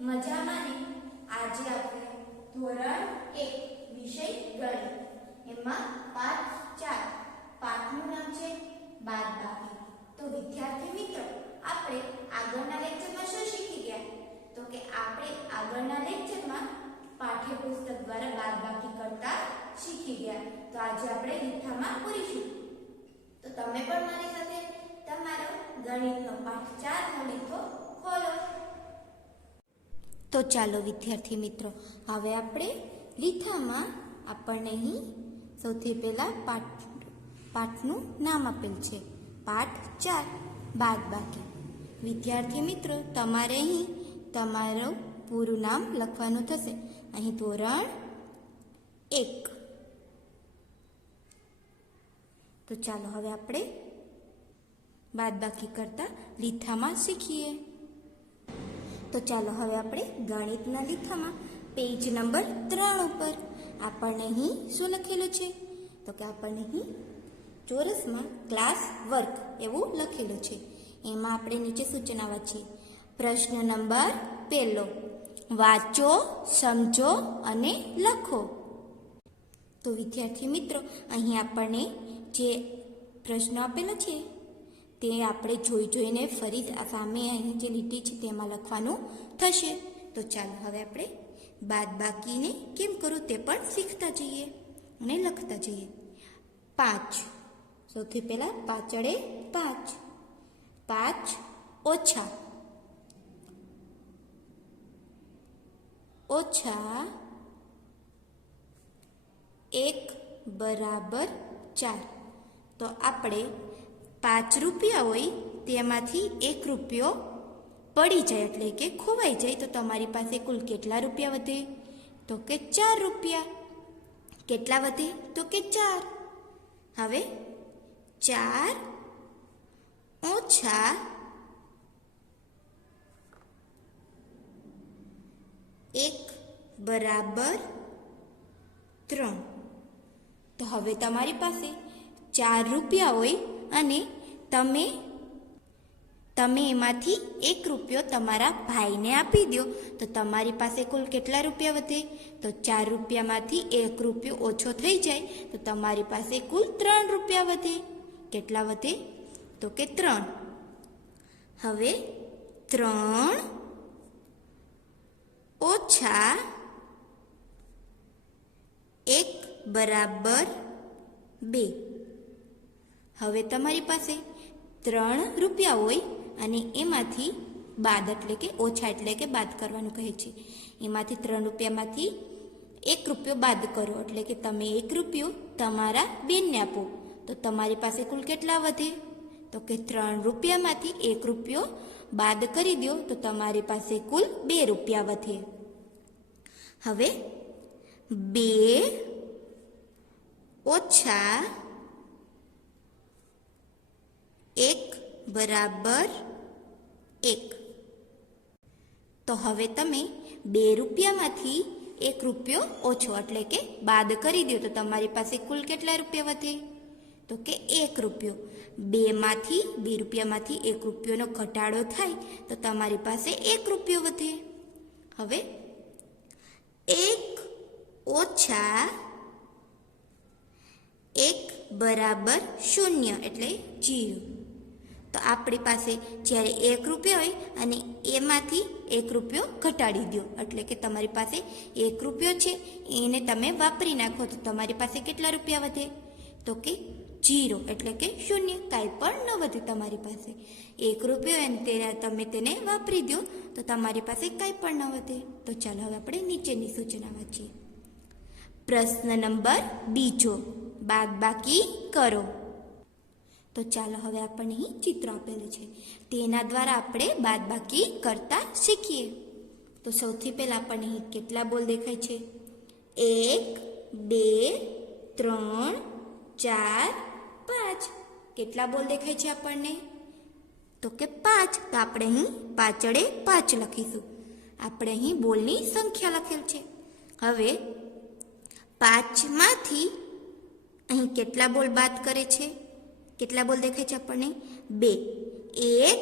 મજામાં ને? આજે આપણે ધોરણ 1 વિષય ગણિત એમાં પાઠ 4 પાઠનું નામ છે બાદબાકી। તો વિદ્યાર્થી મિત્રો, આપણે આગળના લેક્ચરમાં શું શીખી ગયા? તો કે આપણે આગળના લેક્ચરમાં પાઠ્યપુસ્તક દ્વારા બાદબાકી કરતા શીખી ગયા। તો આજે આપણે લીઠામાં પૂરીશું। તો તમે પણ મારી સાથે તમારો ગણિતનો પાઠ 4 નો લીઠો ખોલો। તો ચાલો વિદ્યાર્થી મિત્રો, હવે આપણે લીઠામાં આપણને અહીં સૌથી પહેલા પાઠનું નામ આપેલ છે પાઠ 4 બાદબાકી। વિદ્યાર્થી મિત્રો, તમારે અહીં તમારું પૂરું નામ લખવાનું થશે। અહીં ધોરણ 1। તો ચાલો હવે આપણે બાદબાકી કરતા લીઠામાં શીખીએ। તો ચાલો હવે આપણે ગણિતના લીઠામાં પેજ નંબર 3 ઉપર આપણને અહીં શું લખેલું છે? તો કે આપણને અહીં ચોરસમાં ક્લાસ વર્ક એવું લખેલું છે। એમાં આપણે નીચે સૂચના વાંચીએ। પ્રશ્ન નંબર 1, વાંચો, સમજો અને લખો। તો વિદ્યાર્થી મિત્રો, અહીં આપણને જે પ્રશ્નો આપેલો છે તે આપણે જોઈને ફરી સામે અહીં જે લીટી છે તેમાં લખવાનું થશે। તો ચાલો હવે આપણે બાદબાકીને કેમ કરું તે પણ શીખતા જઈએ અને લખતા જઈએ। 5, સૌથી પહેલા પાછળે 5, 5 ઓછા 1 બરાબર 4। તો આપણે 5 રૂપિયા હોય તેમાંથી 1 રૂપિયો પડી જાય એટલે કે ખોવાઈ જાય તો તમારી પાસે કુલ કેટલા રૂપિયા વધે? તો કે 4 રૂપિયા। કેટલા વધે? તો કે 4। હવે 4 ઓછા 1 બરાબર 3। તો હવે તમારી પાસે 4 રૂપિયા હોય અને તમે એમાંથી 1 રૂપિયો તમારા ભાઈને આપી દો તો તમારી પાસે કુલ કેટલા રૂપિયા વધે? તો 4 રૂપિયામાંથી 1 રૂપિયો ઓછો થઈ જાય તો તમારી પાસે કુલ 3 રૂપિયા વધે। કેટલા વધે? તો કે 3। હવે 3 ઓછા 1 બરાબર 2। હવે તમારી પાસે 3 રૂપિયા હોય અને એમાંથી બાદ એટલે કે ઓછા એટલે કે બાદ કરવાનું કહે છે। એમાંથી 3 રૂપિયામાંથી 1 રૂપિયો બાદ કરો એટલે કે તમે 1 રૂપિયો તમારા બેનને આપો તો તમારી પાસે કુલ કેટલા વધે? તો કે 3 રૂપિયામાંથી 1 રૂપિયો બાદ કરી દો તો તમારી પાસે કુલ 2 રૂપિયા વધે। હવે 2 ઓછા 1 બરાબર 1। તો હવે તમે 2 રૂપિયામાંથી 1 રૂપિયો ઓછો એટલે કે બાદ કરી દો તો તમારી પાસે કુલ કેટલા રૂપિયા વધે? તો કે 1 રૂપિયો। 2 રૂપિયામાંથી 1 રૂપિયાનો ઘટાડો થાય તો તમારી પાસે 1 રૂપિયો વધે। હવે 1 ઓછા 1 બરાબર 0 એટલે 0। તો આપણી પાસે જ્યારે 1 રૂપિયો હોય અને એમાંથી 1 રૂપિયો ઘટાડી દો એટલે કે તમારી પાસે 1 રૂપિયો છે એને તમે વાપરી નાખો તો તમારી પાસે કેટલા રૂપિયા વધે? તો કે 0 એટલે કે 0, કાંઈ પણ ન વધે તમારી પાસે। 1 રૂપિયો અને તમે તેને વાપરી દો તો તમારી પાસે કાંઈ પણ ન વધે। તો ચાલો હવે આપણે નીચેની સૂચના વાંચીએ। પ્રશ્ન નંબર 2, બાદબાકી કરો। તો ચાલો હવે આપણને અહીં ચિત્ર આપેલું છે તેના દ્વારા આપણે બાદબાકી કરતા શીખીએ। તો સૌથી પહેલાં આપણને અહીં કેટલા બોલ દેખાય છે? 1 2 3 4 5। કેટલા બોલ દેખાય છે આપણને? તો કે 5। તો આપણે અહીં પાછળે 5 લખીશું। આપણે અહીં બોલની સંખ્યા લખેલ છે। હવે 5માંથી અહીં કેટલા બોલ બાદ કરે છે? કેટલા બોલ દેખાય છે આપણને? 2। 1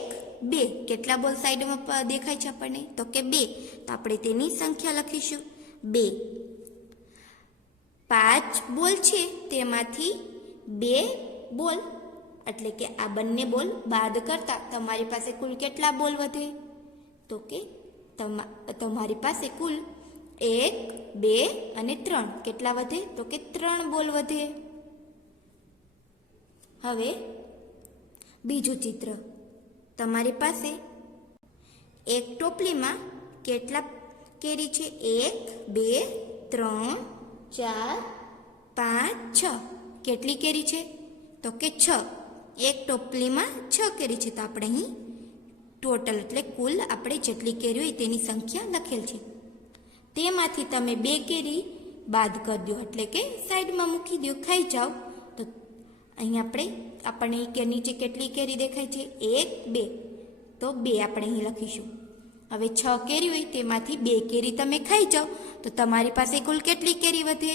2. કેટલા બોલ સાઈડમાં દેખાય છે આપણને? તો કે 2. તો આપણે તેની સંખ્યા લખીશું 2. 5 બોલ છે, તેમાંથી 2 બોલ એટલે કે આ બંને બોલ બાદ કરતા તમારી પાસે કુલ કેટલા બોલ વધે? તો કે તમારી પાસે કુલ 1, 2 અને 3 કેટલા વધે? તો કે 3 બોલ વધે. હવે બીજું ચિત્ર, તમારી પાસે એક ટોપલીમાં કેટલા કેરી છે? 1, 2, 3, 4, 5, 6. કેટલી કેરી છે? તો કે 6. એક ટોપલીમાં 6 કેરી છે. તો આપણે અહીં ટોટલ એટલે કુલ આપણે જેટલી કેરી હોય તેની સંખ્યા લખેલ છે. તેમાંથી તમે 2 કેરી બાદ કરી દો એટલે કે સાઈડમાં મૂકી દો, ખાઈ જાઓ. તો અહીં આપણને નીચે કેટલી કેરી દેખાય છે? 1, 2. તો 2 આપણે અહીં લખીશું. હવે 6 કેરી હોય તેમાંથી 2 કેરી તમે ખાઈ જાઓ તો તમારી પાસે કુલ કેટલી કેરી વધે?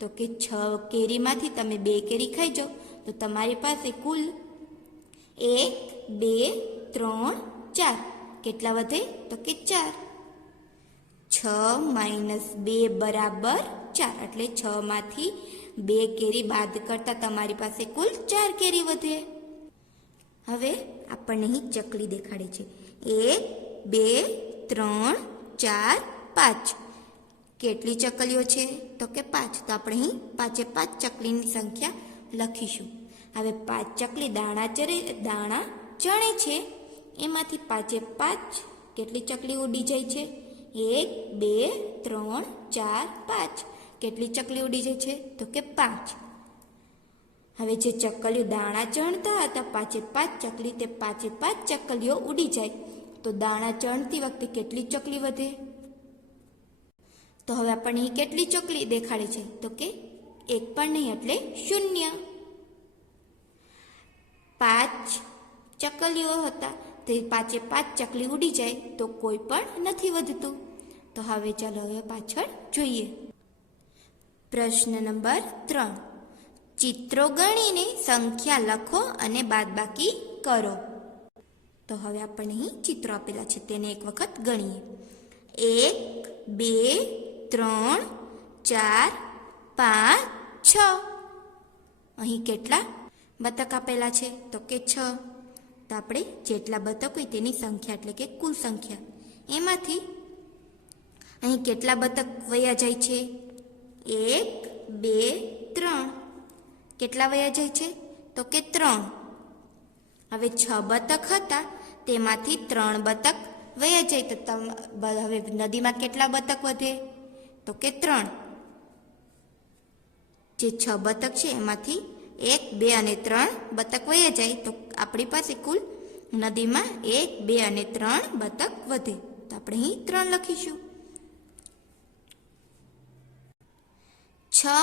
તો કે 6 કેરીમાંથી તમે 2 કેરી ખાઈ જાઓ તો તમારી પાસે કુલ 1, 2, 3, 4 કેટલા વધે? તો કે 4. 6 - 2 બરાબર 4 એટલે 6 માંથી 2 કેરી બાદ કરતા તમારી પાસે કુલ 4 કેરી વધે. હવે આપણને અહીં ચકલી દેખાડે છે. 1, 2, 3, 4, 5. કેટલી ચકલીઓ છે? તો કે 5. તો આપણે અહીં 5 ચકલીની સંખ્યા લખીશું. હવે 5 ચકલી દાણા ચણે છે, એમાંથી 5 કેટલી ચકલી ઉડી જાય છે? 1, 2, 3, 4, 5. કેટલી ચકલી ઉડી જાય છે? તો કે 5. હવે જે ચકલીઓ દાણા ચણતા હતા 5 ચકલી, તે 5 ચકલીઓ ઉડી જાય તો દાણા ચણતી વખતે કેટલી ચકલી વધે? તો હવે આપણને અહીં કેટલી ચકલી દેખાડે છે? તો કે 1 પણ નહીં એટલે 0. 5 ચકલીઓ હતા તે 5 ચકલી ઉડી જાય તો કોઈ પણ નથી વધતું. તો હવે ચાલો હવે પાછળ જોઈએ. પ્રશ્ન નંબર 3. ચિત્રો ગણીને સંખ્યા લખો અને બાદબાકી કરો. તો હવે આપણને અહીં ચિત્રો આપેલા છે તેને એક વખત ગણીએ. 1, 2, 3, 4, 5, 6. અહીં કેટલા બતક આપેલા છે? તો કે 6. તો આપણે જેટલા બતક હોય તેની સંખ્યા એટલે કે કુલ સંખ્યા, એમાંથી અહીં કેટલા બતક વયા જાય છે? 1, 2, 3. કેટલા વયા જાય છે? તો કે 3. હવે 6 બતક હતા તેમાંથી 3 બતક વયા જાય તો હવે નદીમાં કેટલા બતક વધે? તો કે 3. જે 6 બતક છે એમાંથી 1, 2 અને 3 બતક વયા જાય તો આપણી પાસે કુલ નદીમાં 1, 2 અને 3 બતક વધે. તો આપણે અહીં 3 લખીશું. 6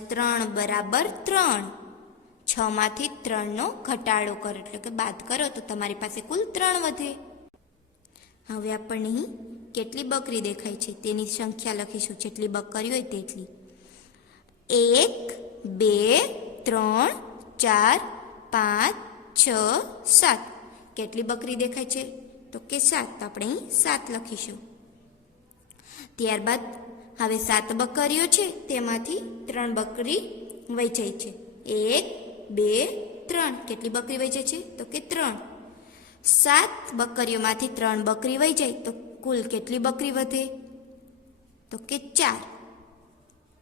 - 3 બરાબર 3. 6 માંથી 3નો ઘટાડો કરો એટલે કે બાદ કરો તો તમારી પાસે કુલ 3 વધે. હવે આપણને અહીં કેટલી બકરી દેખાય છે તેની સંખ્યા લખીશું, જેટલી બકરી હોય તેટલી. 1, 2, 3, 4, 5, 6, 7. કેટલી બકરી દેખાય છે? તો કે 7. તો આપણે અહીં 7 લખીશું. ત્યારબાદ હવે 7 બકરીઓ છે તેમાંથી 3 બકરી વહી જાય છે. 1, 2, 3. કેટલી બકરી વહી જાય છે? તો કે 3. 7 બકરીઓમાંથી 3 બકરી વહી જાય તો કુલ કેટલી બકરી વધે? તો કે 4.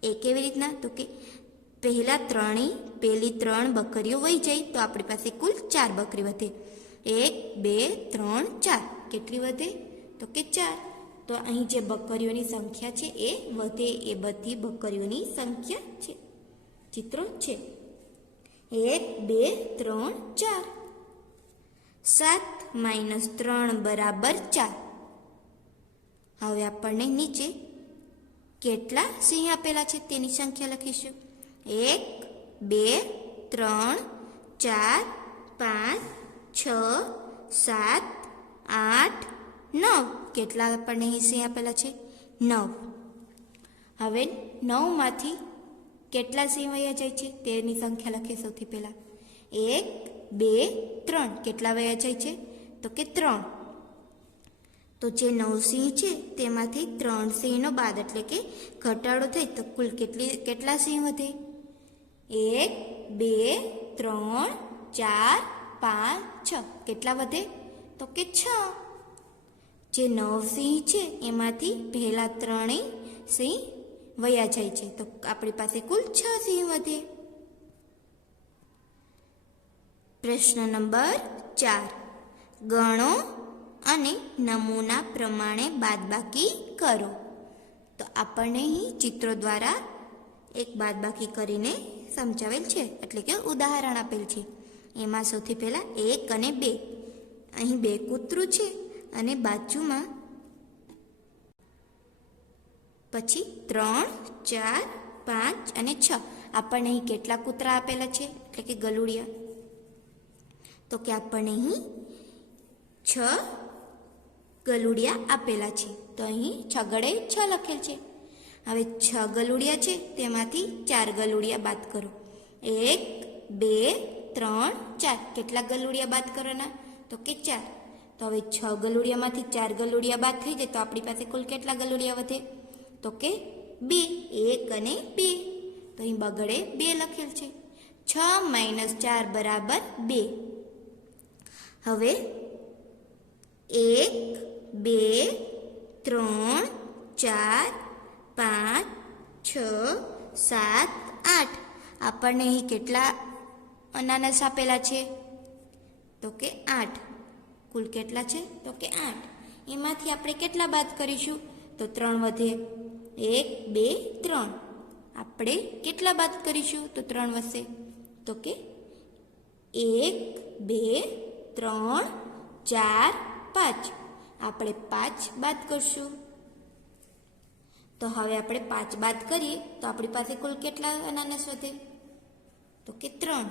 એ કેવી રીતના? તો કે પહેલી 3 બકરીઓ વહી જાય તો આપણી પાસે કુલ 4 બકરી વધે. 1, 2, 3, 4. કેટલી વધે? તો કે 4. તો અહીં જે બકરીઓની સંખ્યા છે એ વધે, એ બધી બકરીઓની સંખ્યા છે. ચિત્રો છે 1, 2, 3, 4. 7 - 3 બરાબર 4. હવે આપણને નીચે કેટલા સિંહ આપેલા છે તેની સંખ્યા લખીશું. 1, 2, 3, 4, 5, 6, 7, 8, 9. કેટલા આપણને અહીં સિંહ આપેલા છે? 9. હવે 9 માંથી કેટલા સિંહ વયા જાય છે તેની સંખ્યા લખીએ સૌથી પહેલા. 1, 2, 3. કેટલા વયા જાય છે? તો કે 3. તો જે 9 સિંહ છે તેમાંથી 3 સિંહનો બાદ એટલે કે ઘટાડો થાય તો કુલ કેટલા સિંહ વધે? 1 2 3 4 5 6. કેટલા વધે? તો કે 6. જે 9 સિંહ છે એમાંથી પહેલા 3 સિંહ વયા જાય છે તો આપણી પાસે કુલ 6 સિંહ વધે. પ્રશ્ન નંબર 4. ગણો અને નમૂના પ્રમાણે બાદબાકી કરો. તો આપણને અહીં ચિત્રો દ્વારા એક બાદબાકી કરીને સમજાવેલ છે એટલે કે ઉદાહરણ આપેલ છે. એમાં સૌથી પહેલાં 1 અને 2. અહીં 2 કૂતરું છે અને બાજુમાં પછી 3 4 5 અને 6. આપણને અહીં કેટલા કૂતરા આપેલા છે એટલે કે ગલુડિયા? તો કે આપણને અહીં 6 ગલુડિયા આપેલા છે. તો અહીં છગડે 6 લખેલ છે. હવે 6 ગલુડિયા છે તેમાંથી 4 ગલુડિયા બાદ કરો. 1 2 3 4. કેટલા ગલુડિયા બાદ કરવાના? તો કે 4. તો હવે 6 ગલુડિયામાંથી 4 ગલુડિયા બાદ થઈ જાય તો આપણી પાસે કુલ કેટલા ગલુડિયા વધે? તો કે 2. 1 અને 2. તો અહીં બગડે 2 લખેલ છે. 6 - 4 બરાબર 2. હવે 1 2 3 4 5 6 7 8. આપણને અહીં કેટલા અનાનસ આપેલા છે? તો કે 8. કુલ કેટલા છે? તો કે 8. એમાંથી આપણે કેટલા બાદ કરીશું? તો 3 વધે. 1 2 3. આપણે કેટલા બાદ કરીશું તો 3 વધશે? તો કે 1 2 3 4 5. આપણે 5 બાદ કરશું. તો હવે આપણે 5 બાદ કરીએ તો આપણી પાસે કુલ કેટલા અનાનસ વધે? તો કે 3.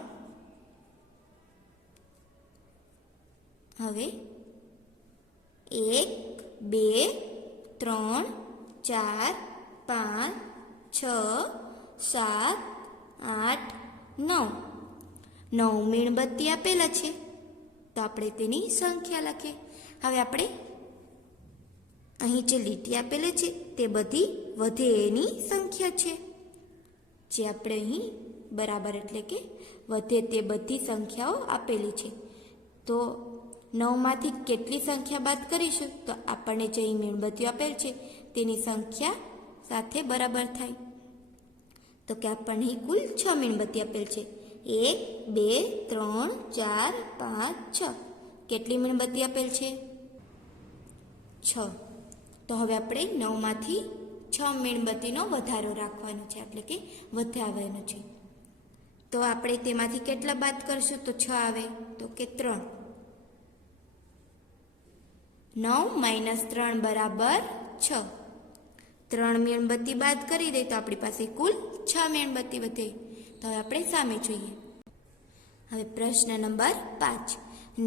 હવે 1 2 3 4 5 6 7 8 9. 9 મીણબત્તી આપેલા છે તો આપણે તેની સંખ્યા લખીએ. હવે આપણે અહીં જે લીટી આપેલી છે તે બધી વધે એની સંખ્યા છે જે આપણે અહીં બરાબર એટલે કે વધે તે બધી સંખ્યાઓ આપેલી છે. તો 9માંથી કેટલી સંખ્યા બાદ કરીશું તો આપણને જે મીણબત્તીઓ આપેલ છે તેની સંખ્યા સાથે બરાબર થાય. તો કે આપણને અહીં કુલ 6 મીણબત્તી આપેલ છે. 1 2 3 4 5 6. કેટલી મીણબત્તી આપેલ છે? 6. તો હવે આપણે 9માંથી 6 મીણબત્તીનો વધારો રાખવાનો છે એટલે કે વધારવાનો છે. તો આપણે તેમાંથી કેટલા બાદ કરશું તો 6 આવે? તો કે 3. 9 - 3 બરાબર 6. 3 મીણબત્તી બાદ કરી દે તો આપણી પાસે કુલ 6 મીણબત્તી વધે. તો હવે આપણે સામે જોઈએ. હવે પ્રશ્ન નંબર 5.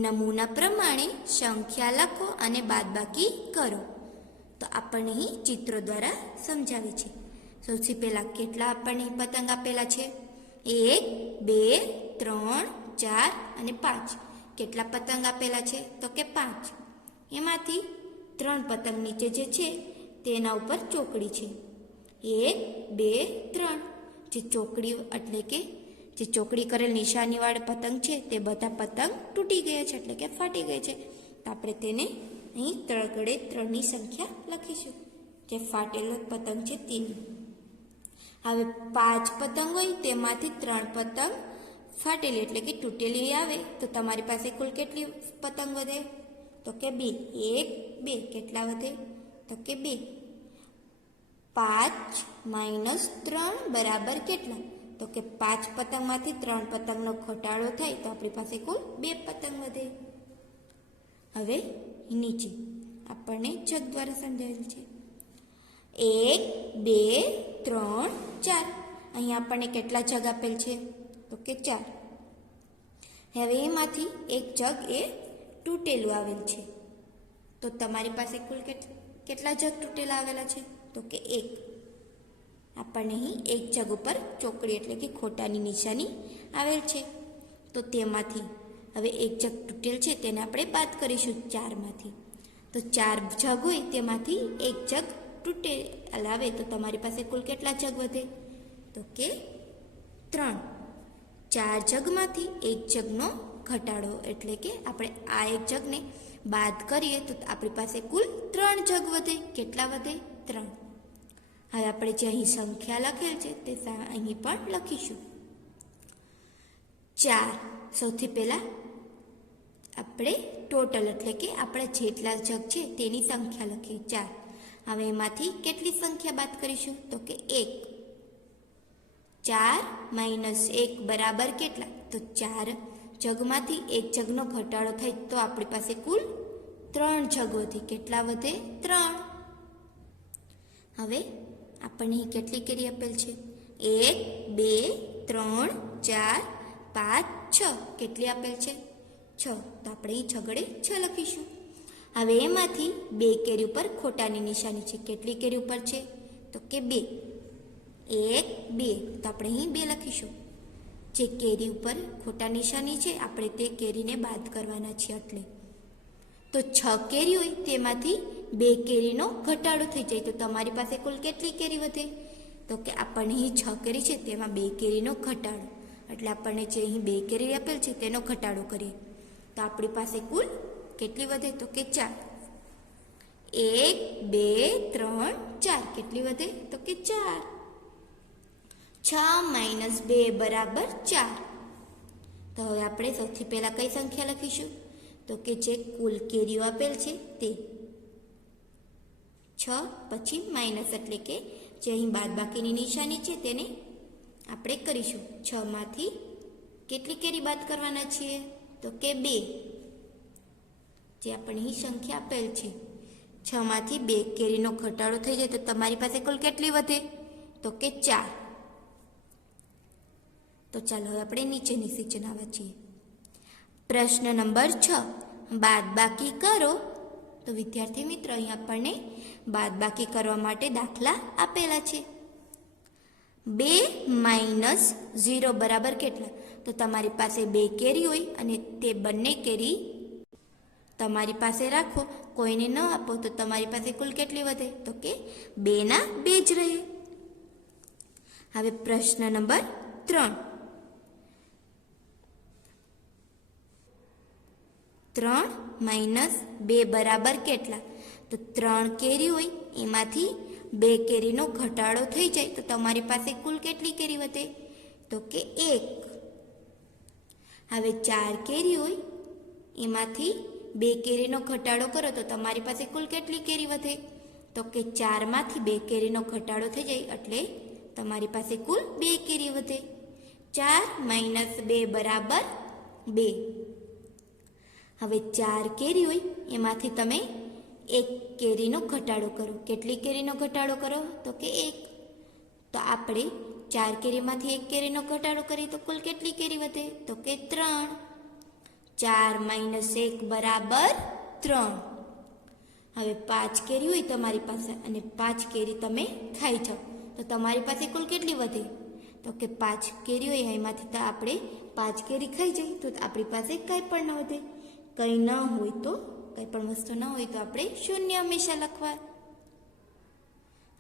નમૂના પ્રમાણે સંખ્યા લખો અને બાદબાકી કરો. તો આપણને અહીં ચિત્રો દ્વારા સમજાવે છે. સૌથી પહેલાં કેટલા આપણને પતંગ આપેલા છે? 1 2 3 4 અને 5. કેટલા પતંગ આપેલા છે? તો કે 5. એમાંથી 3 પતંગ નીચે જે છે તેના ઉપર ચોકડી છે. 1 2 3. જે ચોકડી એટલે કે જે ચોકડી કરેલ નિશાનીવાળા પતંગ છે તે બધા પતંગ તૂટી ગયા છે એટલે કે ફાટી ગઈ છે. તો આપણે તેને અહીં તળગડે 3ની સંખ્યા લખીશું જે ફાટેલો પતંગ છે તેની. હવે 5 પતંગ હોય તેમાંથી 3 પતંગ ફાટેલી એટલે કે તૂટેલી આવે તો તમારી પાસે કુલ કેટલી પતંગ વધે? તો કે 2. 1 2. કેટલા વધે? તો કે 2. 5 - 3 બરાબર કેટલા? તો કે 5 પતંગમાંથી 3 પતંગનો ઘટાડો થાય તો આપણી પાસે કુલ 2 પતંગ વધે. હવે નીચે આપણને જગ દ્વારા સમજાવેલ છે. 1 2 3 4. અહીં આપણને કેટલા જગ આપેલ છે? તો કે 4. હવે એમાંથી એક જગ એ તૂટેલું આવેલ છે. તો તમારી પાસે કુલ કેટલા જગ તૂટેલા આવેલા છે? તો કે 1. આપણને અહીં એક જગ ઉપર ચોકડી એટલે કે ખોટાની નિશાની આવેલ છે. તો તેમાંથી હવે એક જગ તૂટેલ છે તેને આપણે બાદ કરીશું 4માંથી. તો 4 જગ હોય તેમાંથી એક જગ તૂટેલ આવે તો તમારી પાસે કુલ કેટલા જગ વધે? તો કે 3. 4 જગમાંથી એક જગનો ઘટાડો એટલે કે આપણે આ એક જગને બાદ કરીએ તો આપણી પાસે કુલ 3 જગ વધે. કેટલા વધે? 3. હવે આપણે જે અહીં સંખ્યા લખેલ છે તે અહીં પણ લખીશું. 4 સૌથી પહેલાં આપણે ટોટલ એટલે કે આપણા જેટલા જગ છે તેની સંખ્યા લખીએ 4. હવે એમાંથી કેટલી સંખ્યા બાદ કરીશું? તો કે 1. 4 - 1 બરાબર કેટલા? તો 4 જગમાંથી એક જગનો ઘટાડો થાય તો આપણી પાસે કુલ 3 જગ વધી. કેટલા વધે? 3. હવે આપણને અહીં કેટલી કેરી આપેલ છે? 1 2 3 4 5 6. કેટલી આપેલ છે? 6. તો આપણે અહીં છગડે 6 લખીશું. હવે એમાંથી 2 કેરી ઉપર ખોટાની નિશાની છે. કેટલી કેરી ઉપર છે? તો કે 2. 1 2. તો આપણે અહીં 2 લખીશું. જે કેરી ઉપર ખોટા નિશાની છે આપણે તે કેરીને બાદ કરવાના છે એટલે. તો 6 કેરી હોય તેમાંથી 2 કેરીનો ઘટાડો થઈ જાય તો તમારી પાસે કુલ કેટલી કેરી વધે? તો કે આપણને અહીં 6 કેરી છે તેમાં 2 કેરીનો ઘટાડો એટલે આપણને જે અહીં 2 કેરી આપેલ છે તેનો ઘટાડો કરીએ તો આપણી પાસે કુલ કેટલી વધે? તો કે 4. 1 2 3 4. કેટલી વધે? તો કે 4. 6 - 2 બરાબર 4. તો હવે આપણે સૌથી પહેલાં કઈ સંખ્યા લખીશું? તો કે જે કુલ કેરીઓ આપેલ છે તે 6 પછી માઇનસ એટલે કે જે અહીં બાદબાકીની નિશાની છે તેને આપણે કરીશું. 6માંથી કેટલી કેરી બાદ કરવાના છીએ? તો કે 2. જે આપણે અહીં સંખ્યા આપેલ છે 6માંથી 2 કેરીનો ઘટાડો થઈ જાય તો તમારી પાસે કુલ કેટલી વધે? તો કે 4. તો ચાલો હવે આપણે નીચેની સૂચના વાંચીએ. પ્રશ્ન નંબર 6 બાદબાકી કરો. તો વિદ્યાર્થી મિત્રો અહીં આપણને બાદબાકી કરવા માટે દાખલા આપેલા છે. 2 - 0 બરાબર કેટલા? તો તમારી પાસે 2 કેરી હોય અને તે બંને કેરી તમારી પાસે રાખો, કોઈને ન આપો તો તમારી પાસે કુલ કેટલી વધે? તો કે 2 ના 2 જ રહે. હવે પ્રશ્ન નંબર 3 2 બરાબર કેટલા? તો 3 કેરી હોય એમાંથી 2 કેરીનો ઘટાડો થઈ જાય તો તમારી પાસે કુલ કેટલી કેરી વધે? તો કે 1. હવે 4 કેરી હોય એમાંથી 2 કેરીનો ઘટાડો કરો તો તમારી પાસે કુલ કેટલી કેરી વધે? તો કે 4માંથી 2 કેરીનો ઘટાડો થઈ જાય એટલે તમારી પાસે કુલ 2 કેરી વધે. 4 - 2 બરાબર 2. હવે 4 કેરી હોય એમાંથી તમે 1 કેરીનો ઘટાડો કરો. કેટલી કેરીનો ઘટાડો કરો? તો કે 1. તો આપણે 4 કેરીમાંથી 1 કેરીનો ઘટાડો કરીએ તો કુલ કેટલી કેરી વધે? તો કે 3. 4 - 1 બરાબર 3. હવે 5 કેરી હોય તમારી પાસે અને 5 કેરી તમે ખાઈ જાઓ તો તમારી પાસે કુલ કેટલી વધે? તો કે 5 કેરી હોય એમાંથી તો આપણે 5 કેરી ખાઈ જઈએ તો આપણી પાસે કંઈ પણ ન વધે. કંઈ ન હોય તો કંઈ પણ વસ્તુ ન હોય તો આપણે 0 હંમેશા લખવા.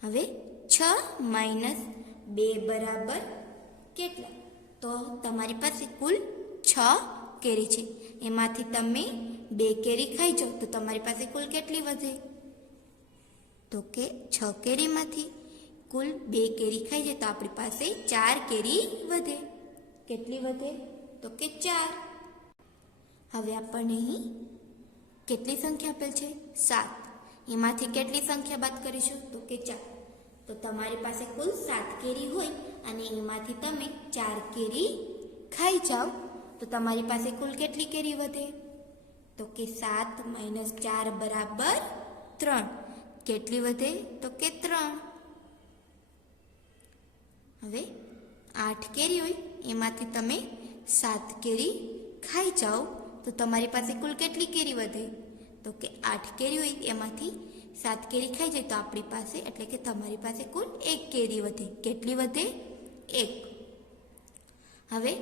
હવે 6 - 2 બરાબર કેટલા? તો તમારી પાસે કુલ 6 કેરી છે એમાંથી તમે 2 કેરી ખાઈ જાઓ તો તમારી પાસે કુલ કેટલી વધે? તો કે 6 કેરીમાંથી કુલ 2 કેરી ખાઈ જાય તો આપણી પાસે 4 કેરી વધે. કેટલી વધે? તો કે 4. હવે આપણને અહીં કેટલી સંખ્યા આપેલ છે? 7. એમાંથી કેટલી સંખ્યા બાદ કરીશું? તો કે 4. તો તમારી પાસે કુલ 7 કેરી હોય અને એમાંથી તમે 4 કેરી ખાઈ જાઓ તો તમારી પાસે કુલ કેટલી કેરી વધે? તો કે 7 - 4 બરાબર 3. કેટલી વધે? તો કે 3. હવે 8 કેરી હોય એમાંથી તમે 7 કેરી ખાઈ જાઓ તો તમારી પાસે કુલ કેટલી કેરી વધે? તો કે 8 કેરી હોય એમાંથી 7 કેરી ખાઈ જાય તો આપણી પાસે એટલે કે તમારી પાસે કુલ 1 કેરી વધે. કેટલી વધે? 1. હવે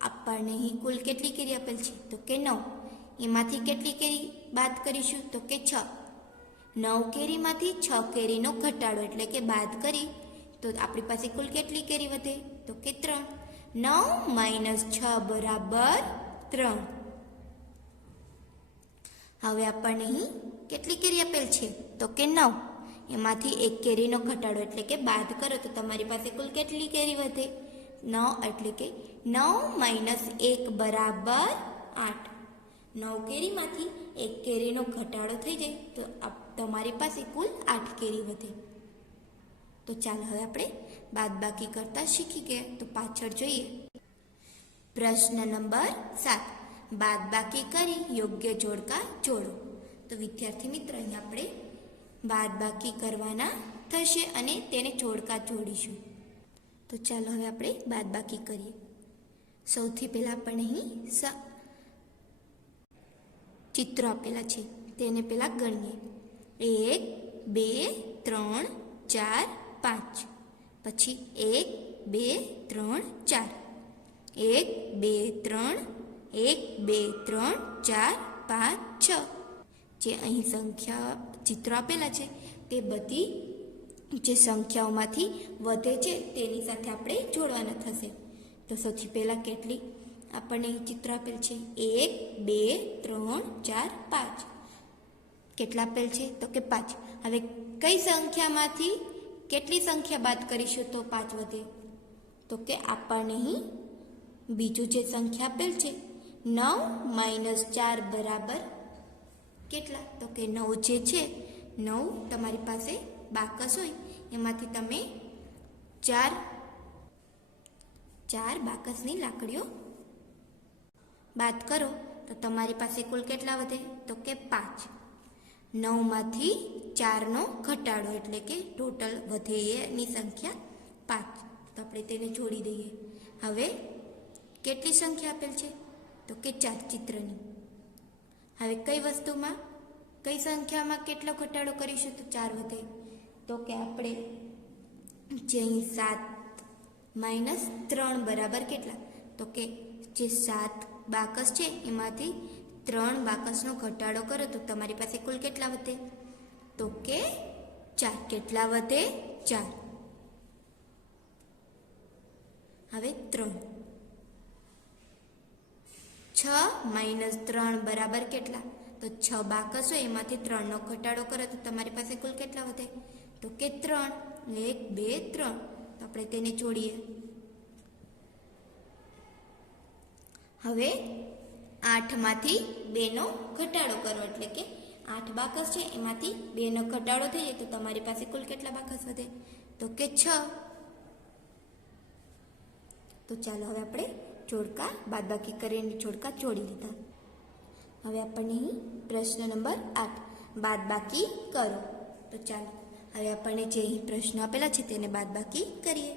આપણને અહીં કુલ કેટલી કેરી આપેલ છે? તો કે 9. એમાંથી કેટલી કેરી બાદ કરીશું? તો કે 6. 9 કેરીમાંથી 6 કેરીનો ઘટાડો એટલે કે બાદ કરી તો આપણી પાસે કુલ કેટલી કેરી વધે? તો કે 3. 9 - 6 બરાબર 3. હવે આપણને અહીં કેટલી કેરી આપેલ છે? તો કે 9. એમાંથી 1 કેરીનો ઘટાડો એટલે કે બાદ કરો તો તમારી પાસે કુલ કેટલી કેરી વધે? 9 એટલે કે 9 - 1 બરાબર 8. 9 કેરીમાંથી 1 કેરીનો ઘટાડો થઈ જાય તો તમારી પાસે કુલ 8 કેરી વધે. તો ચાલો હવે આપણે બાદબાકી કરતા શીખી ગયા. તો પાછળ જોઈએ. પ્રશ્ન નંબર 7. બાદબાકી કરી યોગ્ય જોડકા જોડો. તો વિદ્યાર્થી મિત્ર, અહીં આપણે બાદબાકી કરવાના થશે અને તેને જોડકા જોડીશું. તો ચાલો હવે આપણે બાદબાકી કરીએ. સૌથી પહેલાં આપણને અહીં ચિત્રો આપેલા છે તેને પહેલાં ગણીએ. 1 2 3 4 5. પછી 1 2 3 4. 1 2 3 1 2 3 4 5 6. જે અહીં સંખ્યા ચિત્રો આપેલા છે તે બધી જે સંખ્યાઓમાંથી વધે છે તેની સાથે આપણે જોડવાના થશે. તો સૌથી પહેલાં કેટલી આપણને અહીં ચિત્ર આપેલ છે? 1 2 3 4 5. કેટલા આપેલ છે? તો કે 5. હવે કઈ સંખ્યામાંથી કેટલી સંખ્યા બાદ કરીશું તો 5 વધે? તો કે આપણને અહીં બીજું જે સંખ્યા આપેલ છે 9 - 4 બરાબર કેટલા? તો કે 9 જે છે 9 તમારી પાસે બાકસ હોય એમાંથી તમે ચાર બાકસની લાકડીઓ બાદ કરો તો તમારી પાસે કુલ કેટલા વધે? તો કે 5. 9માંથી 4નો ઘટાડો એટલે કે ટોટલ વધે એની સંખ્યા 5. તો આપણે તેને જોડી દઈએ. હવે કેટલી સંખ્યા આપેલ છે? તો કે 4 ચિત્રની. હવે કઈ સંખ્યામાં કેટલો ઘટાડો કરીશું તો 4 વધે? તો કે આપણે જે 7 - 3 બરાબર કેટલા? તો કે જે 7 બાકસ છે એમાંથી 3 બાકસનો ઘટાડો કરો તો તમારી પાસે કુલ કેટલા વધે? તો કે 4. કેટલા વધે? 4. હવે 3. 6 - 3 બરાબર કેટલા? તો 6 બાકસ હોય એમાંથી 3નો ઘટાડો કરો તો તમારી પાસે કુલ કેટલા વધે? તો કે 3. 1 2 3. તો આપણે તેને જોડીએ. હવે 8માંથી 2નો ઘટાડો કરો એટલે કે 8 બાકસ છે એમાંથી 2નો ઘટાડો થઈ જાય તો તમારી પાસે કુલ કેટલા બાકસ વધે? તો કે 6. તો ચાલો હવે આપણે જોડકા બાદબાકી કરીને જોડકા જોડી દીધા. હવે આપણને અહીં પ્રશ્ન નંબર 8. બાદબાકી કરો. તો ચાલો હવે આપણને જે અહીં પ્રશ્નો આપેલા છે તેને બાદબાકી કરીએ.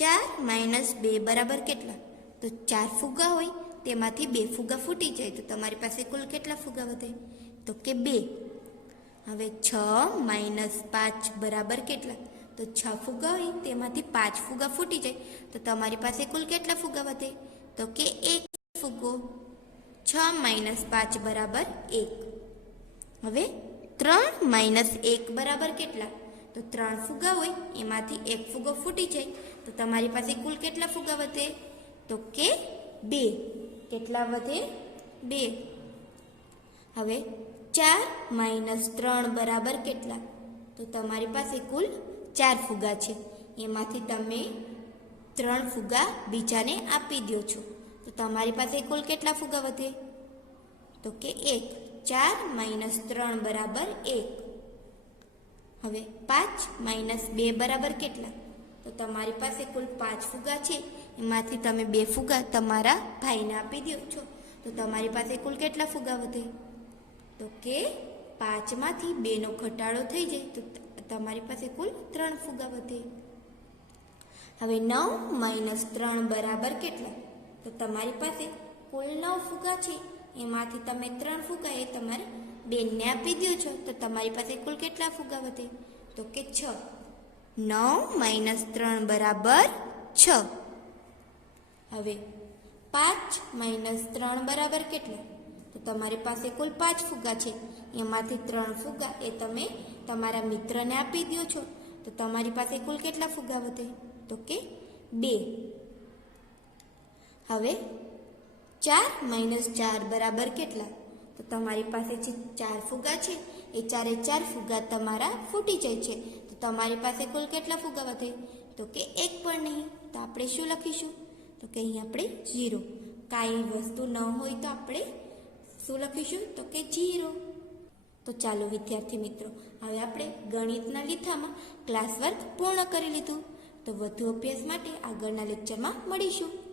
4 - 2 બરાબર કેટલા? તો 4 ફુગ્ગા હોય તેમાંથી 2 ફુગ્ગા ફૂટી જાય તો તમારી પાસે કુલ કેટલા ફુગ્ગા વધે? તો કે 2. હવે 6 - 5 બરાબર કેટલા? તો 6 ફુગ્ગા હોય તેમાંથી 5 ફુગ્ગા ફૂટી જાય તો તમારી પાસે કુલ કેટલા ફુગ્ગા વધે? તો કે 1 ફુગ્ગો. 6 - 5 બરાબર 1. હવે 3 - 1 બરાબર કેટલા? તો 3 ફુગ્ગા હોય એમાંથી 1 ફુગ્ગો ફૂટી જાય તો તમારી પાસે કુલ કેટલા ફુગ્ગા વધે? તો કે 2. કેટલા વધે? 2. હવે 4 - 3 બરાબર કેટલા? તો તમારી પાસે કુલ 4 ફુગ્ગા છે એમાંથી તમે 3 ફુગ્ગા બીજાને આપી દો છો તો તમારી પાસે કુલ કેટલા ફુગ્ગા વધે? તો કે 1. 4 - 3 બરાબર 1. હવે 5 - 2 બરાબર કેટલા? તો તમારી પાસે કુલ 5 ફુગ્ગા છે એમાંથી તમે 2 ફુગ્ગા તમારા ભાઈને આપી દો છો તો તમારી પાસે કુલ કેટલા ફુગ્ગા વધે? તો કે 5માંથી 2નો ઘટાડો થઈ જાય તો તમારી પાસે કુલ 3 ફુગ્ગા વધે. હવે 9 - 3 બરાબર કેટલા? તો તમારી પાસે કુલ 9 ફુગ્ગા છે એમાંથી તમે 3 ફુગ્ગા એ તમારા બેનને આપી દો છો તો તમારી પાસે કુલ કેટલા ફુગ્ગા વધે? તો કે 6. 9 - 3 બરાબર 6. હવે 5 - 3 બરાબર કેટલો? તો તમારી પાસે કુલ 5 ફુગ્ગા છે, એમાંથી 3 ફુગ્ગા એ તમે તમારા મિત્રને આપી દો છો, તો તમારી પાસે કુલ કેટલા ફુગ્ગા વધે? તો કે 2. હવે 4 - 4 બરાબર કેટલા? તો તમારી પાસે જે 4 ફુગ્ગા છે એ 4 ફુગ્ગા તમારા ફૂટી જાય છે, તો તમારી પાસે કુલ કેટલા ફુગ્ગા વધે? તો કે 1 પણ નહીં. તો આપણે શું લખીશું? તો કે અહીં આપણે 0. કાંઈ વસ્તુ ન હોય તો આપણે શું લખીશું? તો કે 0. તો ચાલો વિદ્યાર્થી મિત્રો, હવે આપણે ગણિતના લીધામાં ક્લાસ વર્ક પૂર્ણ કરી લીધું. તો વધુ અભ્યાસ માટે આગળના લેક્ચરમાં મળીશું.